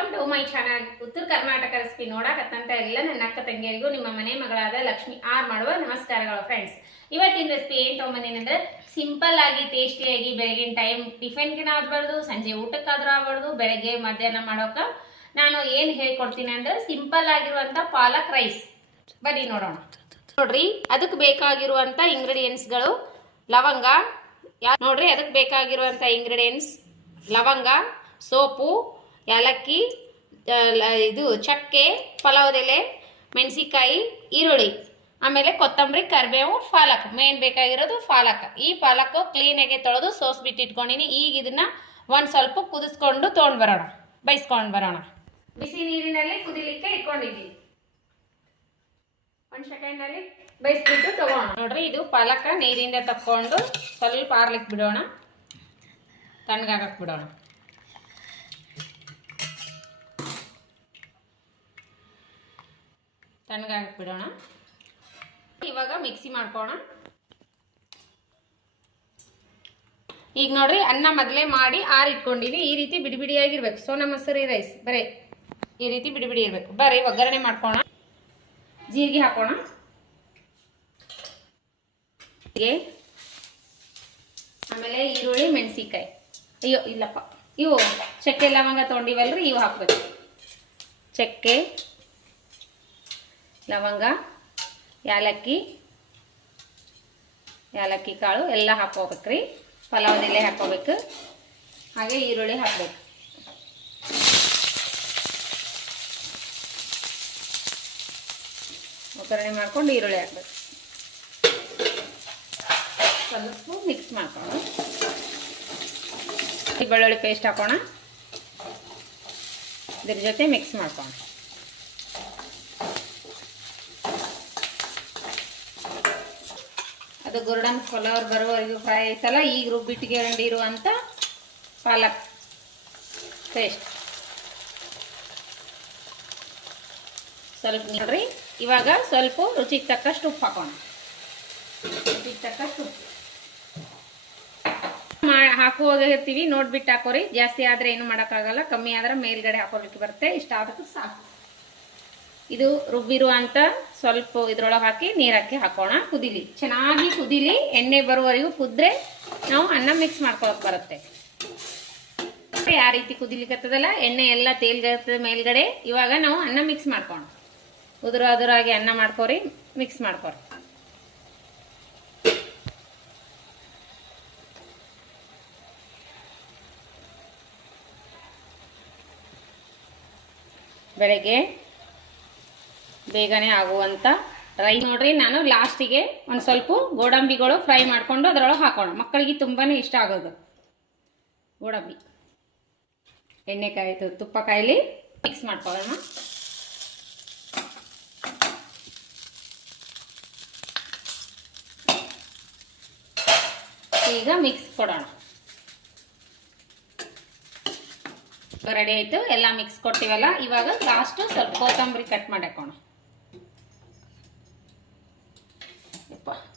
Welcome to my channel. ಉತ್ತರ Karnataka recipe ನೋಡಕತ್ತಂತ ಎಲ್ಲ ನನ್ನ ಅಕ್ಕ ತಂಗಿಯರಿಗೂ ನಿಮ್ಮ ಮನೆ ಮಗಳಾದ ಲಕ್ಷ್ಮಿ ಆರ್ ಮಾಡುವ ನಮಸ್ಕಾರಗಳು ಫ್ರೆಂಡ್ಸ್. ಇವತ್ತಿನ ರೆಸಿಪಿ ಏನು ತೊಗೊಂಬಂದಿನಂದ್ರೆ ಸಿಂಪಲ್ ಆಗಿ ಟೇಸ್ಟಿಯಾಗಿ ಬೆಳಗಿನ ಟೈಮ್ ಟಿಫನ್ಗಿನ ಆಗಬಾರ್ದು, ಸಂಜೆ ಊಟಕ್ಕಾದ್ರೂ ಆಗಬಾರ್ದು, ಬೆಳಗ್ಗೆ ಮಧ್ಯಾಹ್ನ ಮಾಡೋಕ ನಾನು ಏನು ಹೇಳ್ಕೊಡ್ತೀನಿ ಅಂದ್ರೆ ಸಿಂಪಲ್ ಆಗಿರುವಂಥ ಪಾಲಕ್ ರೈಸ್. ಬನ್ನಿ ನೋಡೋಣ. ನೋಡ್ರಿ ಅದಕ್ಕೆ ಬೇಕಾಗಿರುವಂಥ ಇಂಗ್ರೀಡಿಯೆಂಟ್ಸ್ಗಳು ಲವಂಗ. ನೋಡ್ರಿ ಅದಕ್ಕೆ ಬೇಕಾಗಿರುವಂಥ ಇಂಗ್ರೀಡಿಯೆಂಟ್ಸ್ ಲವಂಗ, ಸೋಪು, ಏಲಕ್ಕಿ, ಇದು ಚಕ್ಕೆ, ಪಲಾವದೆಲೆ, ಮೆಣಸಿಕಾಯಿ, ಈರುಳ್ಳಿ, ಆಮೇಲೆ ಕೊತ್ತಂಬರಿ, ಕರಿಬೇವು, ಪಾಲಕ್. ಮೇನ್ ಬೇಕಾಗಿರೋದು ಪಾಲಕ್. ಈ ಪಾಲಕ್ ಕ್ಲೀನಾಗಿ ತೊಳೆದು ಸೋಸ್ಬಿಟ್ಟು ಇಟ್ಕೊಂಡಿನಿ. ಈಗ ಇದನ್ನ ಒಂದು ಸ್ವಲ್ಪ ಕುದಿಸ್ಕೊಂಡು ತೊಗೊಂಡು ಬರೋಣ, ಬೈಸ್ಕೊಂಡು ಬರೋಣ. ಬಿಸಿ ನೀರಿನಲ್ಲಿ ಕುದಿಲಿಕ್ಕೆ ಇಟ್ಕೊಂಡಿದ್ದೀನಿ. ಒಂದು ಸೆಕೆಂಡಲ್ಲಿ ಬೈಸ್ಬಿಟ್ಟು ತಗೋಣ. ನೋಡ್ರಿ ಇದು ಪಾಲಕ ನೀರಿಂದ ತಕ್ಕೊಂಡು ಸ್ವಲ್ಪ ಆರ್ಲಿಕ್ಕೆ ಬಿಡೋಣ, ತಣ್ಣಗಾಗಕ್ಕೆ ಬಿಡೋಣ. ತಣ್ಣಗಾಗಕ್ಕೆ ಬಿಡೋಣ. ಇವಾಗ ಮಿಕ್ಸಿ ಮಾಡ್ಕೋಣ. ಈಗ ನೋಡ್ರಿ ಅನ್ನ ಮೊದಲೇ ಮಾಡಿ ಆರಿಟ್ಕೊಂಡಿನಿ. ಈ ರೀತಿ ಬಿಡಿ ಬಿಡಿಯಾಗಿರ್ಬೇಕು. ಸೋನಾ ಮಸೂರಿ ರೈಸ್ ಬರೀ ಈ ರೀತಿ ಬಿಡಿ ಬಿಡಿ ಇರಬೇಕು. ಬರ್ರಿ ಒಗ್ಗರಣೆ ಮಾಡ್ಕೋಣ. ಜೀರಿಗೆ ಹಾಕೋಣ, ಆಮೇಲೆ ಈರುಳ್ಳಿ, ಮೆಣಸಿಕಾಯಿ, ಅಯ್ಯೋ ಇಲ್ಲಪ್ಪ, ಇವು ಚಕ್ಕೆ ಲವಂಗ ತೊಗೊಂಡಿವಲ್ರಿ, ಇವು ಹಾಕ್ಬೇಕು. ಚಕ್ಕೆ, ಲವಂಗ, ಏಲಕ್ಕಿ, ಏಲಕ್ಕಿ ಕಾಳು ಎಲ್ಲ ಹಾಕೋಬೇಕ್ರಿ. ಪಲಾವ್ ಎಲೆ ಹಾಕೋಬೇಕು, ಹಾಗೆ ಈರುಳ್ಳಿ ಹಾಕಬೇಕು. ಒಗ್ಗರಣೆ ಮಾಡ್ಕೊಂಡು ಈರುಳ್ಳಿ ಹಾಕ್ಬೇಕು. ಸ್ವಲ್ಪ ಮಿಕ್ಸ್ ಮಾಡ್ಕೊಂಡು ಬೆಳ್ಳುಳ್ಳಿ ಪೇಸ್ಟ್ ಹಾಕೋಣ. ಇದ್ರ ಜೊತೆ ಮಿಕ್ಸ್ ಮಾಡ್ಕೊಂಡು ಅದು ಗೋಲ್ಡನ್ ಕಲರ್ ಬರುವವರೆಗೂ ಫ್ರೈ ಆಯ್ತಲ್ಲ. ಈಗ ರುಬ್ಬಿಟ್ಟಿರುವಂಥ ಪಾಲಕ್ ಪೇಸ್ಟ್ ಸ್ವಲ್ಪ ನೋಡ್ರಿ. ಇವಾಗ ಸ್ವಲ್ಪ ರುಚಿಗೆ ತಕ್ಕಷ್ಟು ಉಪ್ಪು ಹಾಕೋಣ. ರುಚಿಗೆ ತಕ್ಕಷ್ಟು ಉಪ್ಪು ಹಾಕುವಾಗಿರ್ತೀವಿ, ನೋಡ್ಬಿಟ್ಟು ಹಾಕೋರಿ. ಜಾಸ್ತಿ ಆದರೆ ಏನು ಮಾಡೋಕ್ಕಾಗಲ್ಲ, ಕಮ್ಮಿ ಆದ್ರೆ ಮೇಲ್ಗಡೆ ಹಾಕೋಲಿಕ್ಕೆ ಬರುತ್ತೆ. ಇಷ್ಟ ಆದಕ್ಕೆ ಸಾಕು. ಇದು ರುಬ್ಬಿರುವಂಥ ಸ್ವಲ್ಪ ಇದ್ರೊಳಗೆ ಹಾಕಿ ನೀರು ಹಾಕೋಣ. ಕುದಿಲಿ, ಚೆನ್ನಾಗಿ ಕುದಿಲಿ. ಎಣ್ಣೆ ಬರುವವರೆಗೂ ಕುದ್ರೆ ನಾವು ಅನ್ನ ಮಿಕ್ಸ್ ಮಾಡ್ಕೊಳಕ್ಕೆ ಬರುತ್ತೆ. ಯಾವ ರೀತಿ ಕುದಿಲಿಕ್ಕತ್ತದಲ್ಲ, ಎಣ್ಣೆ ಎಲ್ಲ ತೇಲ್ಗತ್ತದ ಮೇಲ್ಗಡೆ. ಇವಾಗ ನಾವು ಅನ್ನ ಮಿಕ್ಸ್ ಮಾಡ್ಕೋಣ. ಉದುರಾಗಿ ಅನ್ನ ಮಾಡ್ಕೋರಿ, ಮಿಕ್ಸ್ ಮಾಡ್ಕೋರಿ. ಬೆಳಗ್ಗೆ ಬೇಗನೆ ಆಗುವಂಥ ರೈಸ್ ನೋಡ್ರಿ. ನಾನು ಲಾಸ್ಟಿಗೆ ಒಂದು ಸ್ವಲ್ಪ ಗೋಡಂಬಿಗಳು ಫ್ರೈ ಮಾಡಿಕೊಂಡು ಅದರೊಳಗೆ ಹಾಕೋಣ. ಮಕ್ಕಳಿಗೆ ತುಂಬಾ ಇಷ್ಟ ಆಗೋದು ಗೋಡಂಬಿ. ಎಣ್ಣೆ ಕಾಯ್ತು, ತುಪ್ಪ ಕಾಯಿಲಿ ಮಿಕ್ಸ್ ಮಾಡ್ಕೊಳ್ಳೋಣ. ಈಗ ಮಿಕ್ಸ್ ಕೊಡೋಣ. ರೆಡಿ ಆಯಿತು, ಎಲ್ಲ ಮಿಕ್ಸ್ ಕೊಟ್ಟಿವಲ್ಲ. ಇವಾಗ ಲಾಸ್ಟು ಸ್ವಲ್ಪ ಕೊತ್ತಂಬರಿ ಕಟ್ ಮಾಡಿ ಹಾಕೋಣ.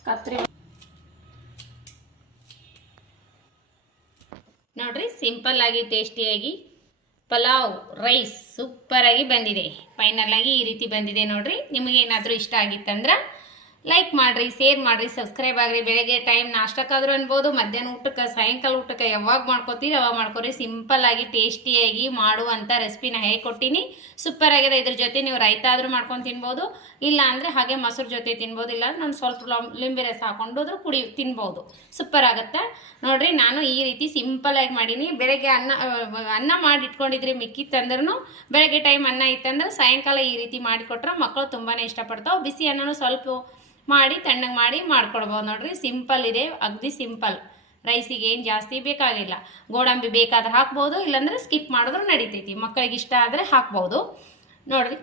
ಕತ್ರಿ ನೋಡ್ರಿ, ಸಿಂಪಲ್ ಆಗಿ ಟೇಸ್ಟಿಯಾಗಿ ಪಲಾವ್ ರೈಸ್ ಸೂಪರ್ ಆಗಿ ಬಂದಿದೆ. ಫೈನಲ್ ಆಗಿ ಈ ರೀತಿ ಬಂದಿದೆ ನೋಡ್ರಿ. ನಿಮಗೇನಾದರೂ ಇಷ್ಟ ಆಗಿತ್ತಂದ್ರೆ ಲೈಕ್ ಮಾಡಿರಿ, ಶೇರ್ ಮಾಡಿರಿ, ಸಬ್ಸ್ಕ್ರೈಬ್ ಆಗಿರಿ. ಬೆಳಗ್ಗೆ ಟೈಮ್ ನಾಷ್ಟಕ್ಕಾದ್ರೂ ಅನ್ಬೋದು, ಮಧ್ಯಾಹ್ನ ಊಟಕ್ಕೆ, ಸಾಯಂಕಾಲ ಊಟಕ್ಕೆ ಯಾವಾಗ ಮಾಡ್ಕೋತೀರಿ ಅವಾಗ ಮಾಡ್ಕೊರಿ. ಸಿಂಪಲ್ ಆಗಿ ಟೇಸ್ಟಿಯಾಗಿ ಮಾಡುವಂಥ ರೆಸಿಪಿನ ಹೇಳ್ಕೊಟ್ಟಿನಿ. ಸೂಪರ್ ಆಗಿದೆ. ಇದ್ರ ಜೊತೆ ನೀವು ರೈತ ಆದರೂ ಮಾಡ್ಕೊಂಡು ತಿನ್ಬೋದು, ಇಲ್ಲ ಅಂದರೆ ಹಾಗೆ ಮೊಸರು ಜೊತೆ ತಿನ್ಬೋದು, ಇಲ್ಲ ನಾನು ಸ್ವಲ್ಪ ಲಿಂಬೆ ರಸ ಹಾಕೊಂಡು ತಿನ್ಬೋದು. ಸೂಪರ್ ಆಗುತ್ತೆ ನೋಡ್ರಿ. ನಾನು ಈ ರೀತಿ ಸಿಂಪಲ್ ಆಗಿ ಮಾಡೀನಿ. ಬೆಳಗ್ಗೆ ಅನ್ನ ಮಾಡಿ ಇಟ್ಕೊಂಡಿದ್ರಿ ಮಿಕ್ಕಿತ್ತಂದ್ರೂ, ಬೆಳಗ್ಗೆ ಟೈಮ್ ಅನ್ನ ಇತ್ತಂದ್ರೆ ಸಾಯಂಕಾಲ ಈ ರೀತಿ ಮಾಡಿಕೊಟ್ರೆ ಮಕ್ಕಳು ತುಂಬಾ ಇಷ್ಟಪಡ್ತಾವೆ. ಬಿಸಿ ಅನ್ನನೂ ಸ್ವಲ್ಪ ಮಾಡಿ ತಣ್ಣಗೆ ಮಾಡಿ ಮಾಡ್ಕೊಡ್ಬೋದು ನೋಡ್ರಿ. ಸಿಂಪಲ್ ಇದೆ, ಅಗದಿ ಸಿಂಪಲ್. ರೈಸಿಗೆ ಏನು ಜಾಸ್ತಿ ಬೇಕಾಗಿಲ್ಲ. ಗೋಡಂಬಿ ಬೇಕಾದ್ರೆ ಹಾಕ್ಬೋದು, ಇಲ್ಲಾಂದ್ರೆ ಸ್ಕಿಪ್ ಮಾಡಿದ್ರು ನಡಿತೈತಿ. ಮಕ್ಕಳಿಗೆ ಇಷ್ಟ ಆದರೆ ಹಾಕ್ಬೋದು ನೋಡ್ರಿ.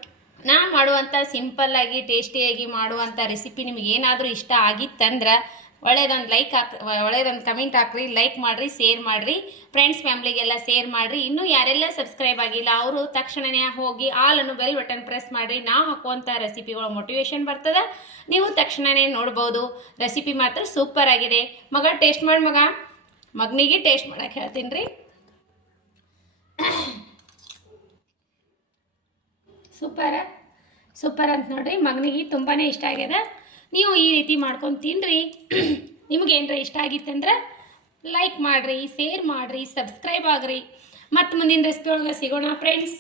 ನಾ ಮಾಡುವಂಥ ಸಿಂಪಲ್ಲಾಗಿ ಟೇಸ್ಟಿಯಾಗಿ ಮಾಡುವಂಥ ರೆಸಿಪಿ ನಿಮಗೆ ಏನಾದರೂ ಇಷ್ಟ ಆಗಿತ್ತಂದ್ರೆ ಒಳ್ಳೆಯದೊಂದು ಕಮೆಂಟ್ ಹಾಕ್ರಿ, ಲೈಕ್ ಮಾಡಿರಿ, ಶೇರ್ ಮಾಡಿರಿ, ಫ್ರೆಂಡ್ಸ್ ಫ್ಯಾಮ್ಲಿಗೆಲ್ಲ ಶೇರ್ ಮಾಡಿರಿ. ಇನ್ನೂ ಯಾರೆಲ್ಲ ಸಬ್ಸ್ಕ್ರೈಬ್ ಆಗಿಲ್ಲ ಅವರು ತಕ್ಷಣವೇ ಹೋಗಿ ಆಲನ್ನು ಬೆಲ್ ಬಟನ್ ಪ್ರೆಸ್ ಮಾಡಿರಿ. ನಾ ಹಾಕುವಂಥ ರೆಸಿಪಿಗಳು ಮೋಟಿವೇಶನ್ ಬರ್ತದೆ, ನೀವು ತಕ್ಷಣವೇ ನೋಡ್ಬೋದು. ರೆಸಿಪಿ ಮಾತ್ರ ಸೂಪರ್ ಆಗಿದೆ. ಮಗ ಟೇಸ್ಟ್ ಮಾಡಿ, ಮಗನಿಗೆ ಟೇಸ್ಟ್ ಮಾಡೋಕ್ಕೆ ಹೇಳ್ತೀನಿ ರೀ. ಸೂಪರ್ ಅಂತ ನೋಡ್ರಿ. ಮಗನಿಗೆ ತುಂಬಾ ಇಷ್ಟ ಆಗ್ಯದ. ನೀವು ಈ ರೀತಿ ಮಾಡ್ಕೊಂಡು ತಿನ್ನಿರಿ. ನಿಮ್ಗೆ ಏನರ ಇಷ್ಟ ಆಗಿತ್ತಂದ್ರೆ ಲೈಕ್ ಮಾಡಿರಿ, ಶೇರ್ ಮಾಡಿರಿ, ಸಬ್ಸ್ಕ್ರೈಬ್ ಆಗ್ರಿ. ಮತ್ತು ಮುಂದಿನ ರೆಸಿಪಿ ಒಳಗೆ ಸಿಗೋಣ ಫ್ರೆಂಡ್ಸ್.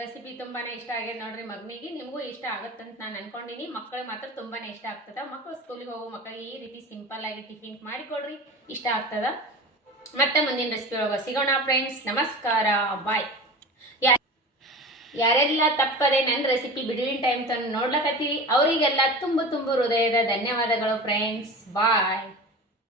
ರೆಸಿಪಿ ತುಂಬಾ ಇಷ್ಟ ಆಗಿದೆ ನೋಡ್ರಿ ಮಗನಿಗೆ. ನಿಮಗೂ ಇಷ್ಟ ಆಗುತ್ತಂತ ನಾನು ಅನ್ಕೊಂಡಿನಿ. ಮಕ್ಕಳಿಗೆ ಮಾತ್ರ ತುಂಬಾ ಇಷ್ಟ ಆಗ್ತದ. ಮಕ್ಕಳು ಸ್ಕೂಲಿಗೆ ಹೋಗೋ ಮಕ್ಕಳಿಗೆ ಈ ರೀತಿ ಸಿಂಪಲ್ ಆಗಿ ಟಿಫಿನ್ ಮಾಡಿಕೊಡ್ರಿ, ಇಷ್ಟ ಆಗ್ತದ. ಮತ್ತೆ ಮುಂದಿನ ರೆಸಿಪಿ ಒಳಗೆ ಸಿಗೋಣ ಫ್ರೆಂಡ್ಸ್. ನಮಸ್ಕಾರ, ಬಾಯ್. ಯಾರೆಲ್ಲ ತಪ್ಪದೆ ನನ್ನ ರೆಸಿಪಿ ಬಿಡುವಿನ ಟೈಮ್ ತಂದು ನೋಡ್ಲಕತ್ತೀರಿ ಅವರಿಗೆಲ್ಲ ತುಂಬ ಹೃದಯದ ಧನ್ಯವಾದಗಳು ಫ್ರೆಂಡ್ಸ್. ಬಾಯ್.